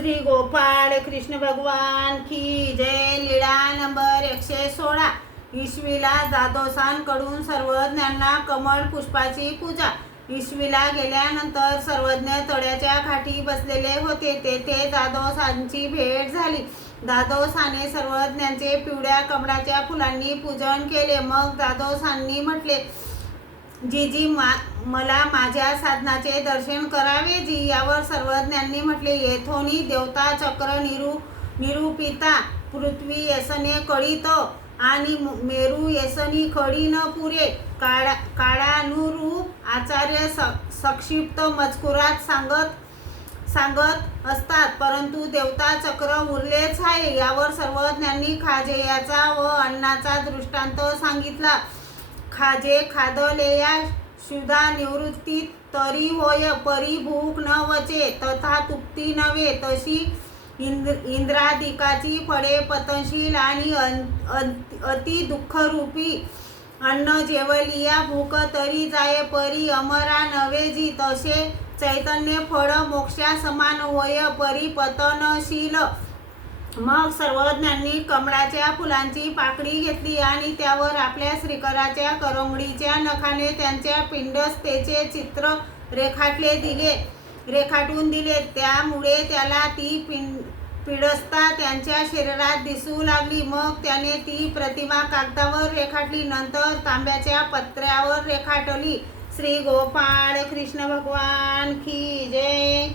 श्री गोपाळ कृष्ण भगवान की जय लीळा नंबर एकशे सोळा. इसवीला जादोसांकडून सर्वज्ञांना कमळ पुष्पाची पूजा. ईश्वीला गेल्यानंतर सर्वज्ञ तळ्याच्या घाटी बसलेले होते तेथे जादोसांची भेट झाली. जादोसाने सर्वज्ञांचे पिवळ्या कमळाच्या फुलांनी पूजन केले. मग जाधवसांनी म्हटले जीजी मा मला माझ्या साधनाचे दर्शन करावे जी यावर सर्वज्ञांनी म्हटले येथोनी देवता चक्र निरू निरूपिता पृथ्वी यसने कळीत आणि मेरू यसनी कळी न पुरे काळा काळानुरूप आचार्य स सक्षिप्त मजकुरात सांगत सांगत असतात परंतु देवता चक्र उरलेच आहे यावर सर्वज्ञांनी खाजेयाचा व अन्नाचा दृष्टांत सांगितला. खाजे खादलेया शुदा निवृत्ती तरी होय परी भूक न वचे तथा तुप्ती नव्हे तशी इंद्र इंद्रादिकाची फळे पतनशील आणि अति दुःखरूपी अन्न जेवलिया भूक तरी जाय परी अमरा नवे जी तसे चैतन्य फळ मोक्षा समान होय परी पतनशील मग सर्वज्ञांनी कमळाच्या फुलांची पाकडी घेतली आणि त्यावर आपल्या श्रीकराच्या करंगडीच्या नखाने त्यांच्या पिंडस्थेचे चित्र रेखाटले दिले. रेखाटून दिले. त्यामुळे त्याला ती पिंड पिडस्ता त्यांच्या शरीरात दिसू लागली. मग त्याने ती प्रतिमा कागदावर रेखाटली. नंतर तांब्याच्या पत्र्यावर रेखाटली. श्री गोपाळ कृष्ण भगवान की जय.